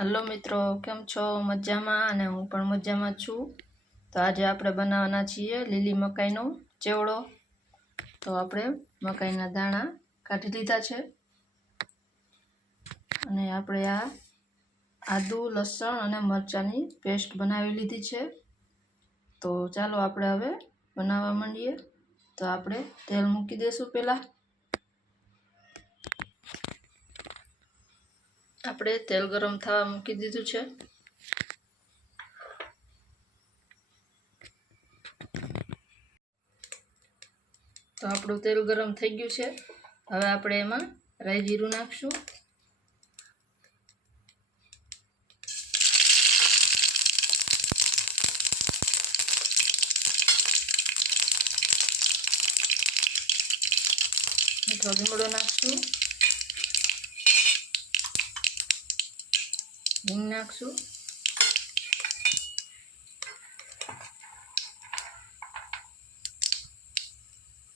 Hello મિત્રો, કેમ છો? મજામાં? અને હું પણ મજામાં છું. તો આજે આપણે બનાવવાના છીએ લીલી મકાઈનો ચેવડો. તો આપણે મકાઈના દાણા કાઢી લીધા છે. અને આપણે આ આદુ, લસણ અને મરચાંની પેસ્ટ બનાવી લીધી છે. તો ચાલો આપણે હવે બનાવવા માંડીએ. તો આપણે તેલ મૂકી દઈશું પહેલાં. આપણે તેલ ગરમ થવા મૂકી દીધું છે. તો આપણું તેલ ગરમ થઈ ગયું છે. હવે આપણે એમાં રાઈ જીરું નાખશું. મીઠો લીમડો નાખશું. હિંગ નાખશું.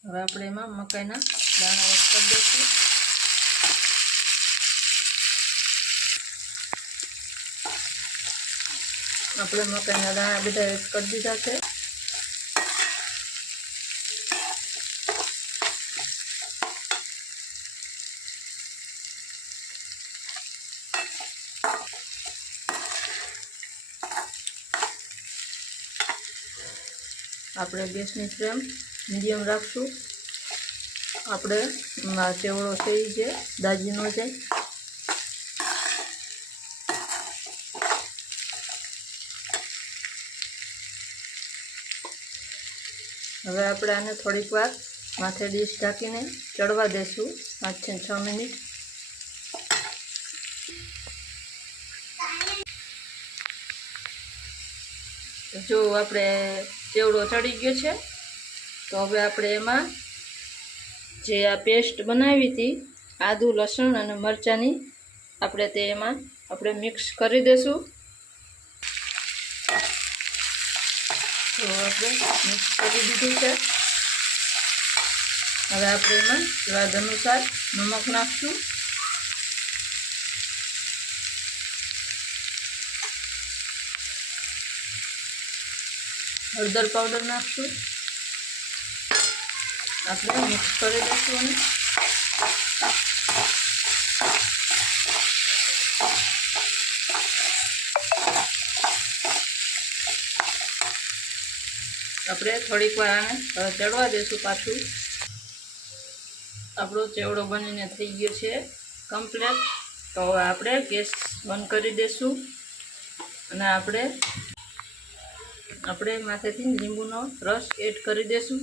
હવે આપણે એમાં મકાઈના દાણા એડ કરી દઈશું. આપણે મકાઈના દાણા બધા એડ કરી દીધા છે. આપણે ગેસની ફ્લેમ મીડિયમ રાખશું. આપણે આ ચેવડો છે એ છે દાજી ન જાય. હવે આપણે આને થોડીક વાર માથે ડીશ ઢાંકીને ચડવા દેશું. પાંચથી છ મિનિટ. જો આપણે ચેવડો ચડી ગયો છે, તો હવે આપણે એમાં જે આ પેસ્ટ બનાવી હતી, આદુ, લસણ અને મરચાંની, આપણે તે એમાં આપણે મિક્સ કરી દઈશું તો આપણે મિક્સ કરી દીધું છે. હવે આપણે એમાં સ્વાદ અનુસાર નમક નાખશું. હળદર પાવડર નાખશું. આપણે મિક્સ કરી દઈશું અને આપણે થોડીક વાર આને ચડવા દઈશું પાછું. આપણો ચેવડો બનીને થઈ ગયો છે કમ્પ્લેટ તો હવે આપણે ગેસ બંધ કરી દઈશું અને આપણે આપણે માથેથી લીંબુનો રસ એડ કરી દઈશું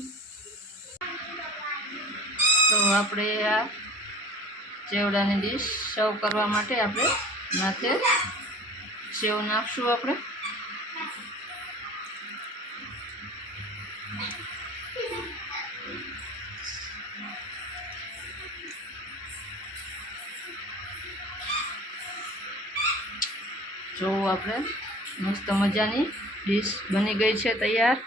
તો આપણે આ ચેવડાની ડીશ સર્વ કરવા માટે આપણે માથે સેવ નાખશું આપણે. જોવું આપણે. મસ્ત મજાની ડીશ બની ગઈ છે તૈયાર.